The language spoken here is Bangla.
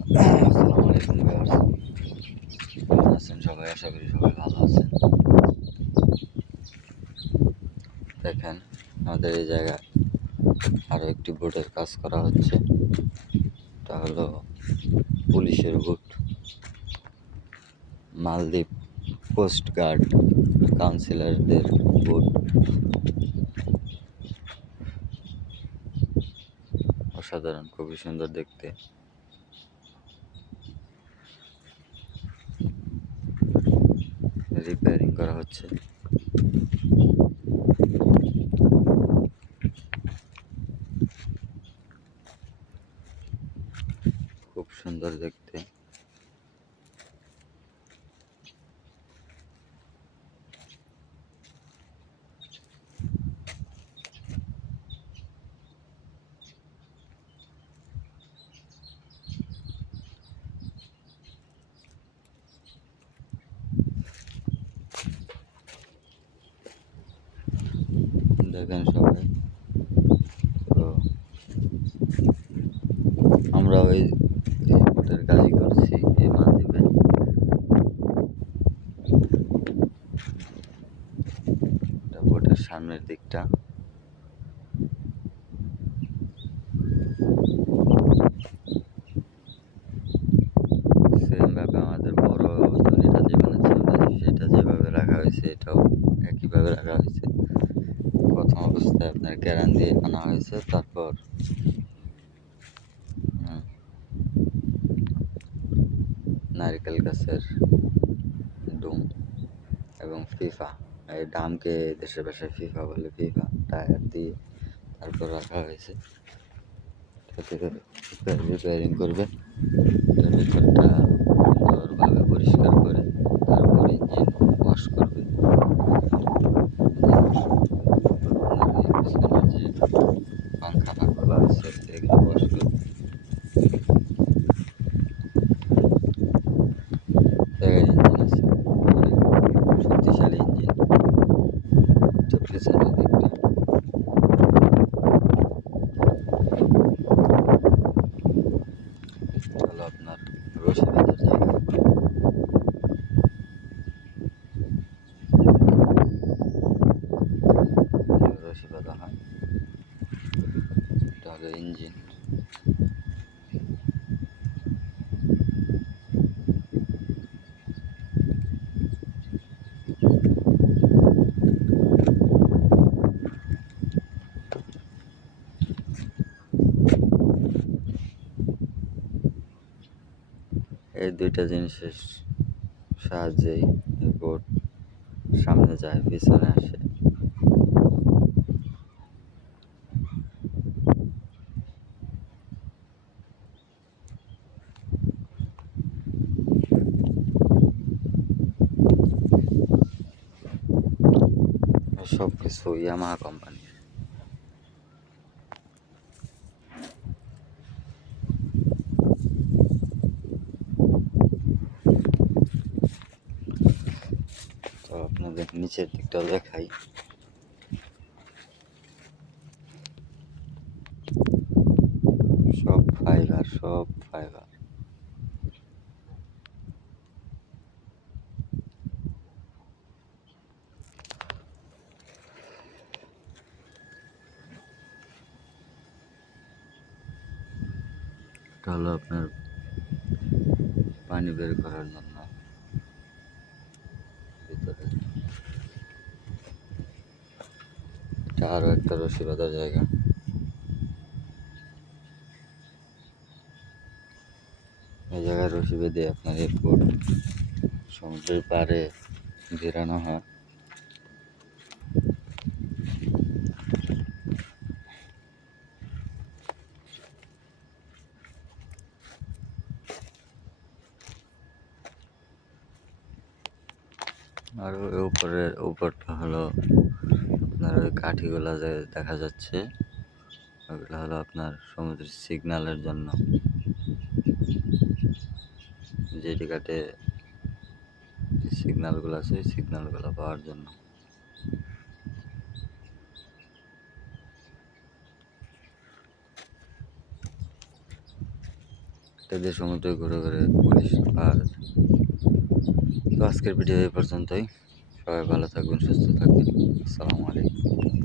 আসসালামু আলাইকুম ভিউয়ার্স, কেমন আছেন সবাই? আশা করি সবাই ভালো আছেন। দেখেন, আমাদের এই জায়গায় আরও একটি বোটের কাজ করা হচ্ছে। এটা হলো পুলিশের বোট, মালদ্বীপ কোস্ট গার্ড কাউন্সিলরদের বোট। অসাধারণ, খুবই সুন্দর দেখতে। রিপেয়ারিং করা হচ্ছে। খুব সুন্দর দেখতে। দেখেন সবাই, তো আমরা ওই বোটের কাজই করছি এই মালদ্বীপে। এটা বোটের সামনের দিকটা। সেমভাবে আমাদের বড় দড়িটা যে বানাচ্ছি আমরা, সেটা যেভাবে রাখা হয়েছে এটাও একইভাবে রাখা হয়েছে। প্রথম অবস্থায় আপনার কেরান দিয়ে আনা হয়েছে, তারপর নারকেল গাছের ডুম এবং ফিফা, এই ডামকে দেশের ভাষায় ফিফা বলে, ফিফা টায়ার দিয়ে তারপর রাখা হয়েছে। রিপেয়ারিং করবে, এটার ভিতরটা সুন্দরভাবে পরিষ্কার করে তারপর ইঞ্জিন ওয়াশ করবে। পিছনের যে পাংখানাগুলো আছে এগুলো ওয়াশ করবে। ইঞ্জিন আছে, অনেক শক্তিশালী ইঞ্জিন। তো পিছনের দিকটা হলো আপনার রশি বাঁধার জায়গা। রশি বাঁধা হয়, এটা হলো ইঞ্জিন। এই দুইটা জিনিসের সাহায্যেই বোট সামনে যায়, পিছনে আসে। সব কিছু ইয়ামাহা কোম্পানি। তো আপনাদের নিচের দিকটাও দেখাই। সব ফাইবার, সব ফাইবার। এটা হলো আপনার পানি বের করার জন্য ভিতরে। এটা আরো একটা রশি বাঁধার জায়গা। এই জায়গায় রশি বেঁধে আপনার এই বোট সমুদ্রের পাড়ে ঘেরানো হয়। আর ওই উপরটা হলো আপনার ওই কাঠিগুলা যে দেখা যাচ্ছে, ওগুলো হলো আপনার সমুদ্রের সিগন্যালের জন্য। যেটি কাটে সিগন্যালগুলো আছে, ওই সিগন্যালগুলো পাওয়ার জন্য। এদের সমুদ্রে ঘুরে ঘুরে পুলিশ পাওয়া যায়। তো আজকের ভিডিও এই পর্যন্তই। সবাই ভালো থাকবেন, সুস্থ থাকবেন। আসসালামু আলাইকুম।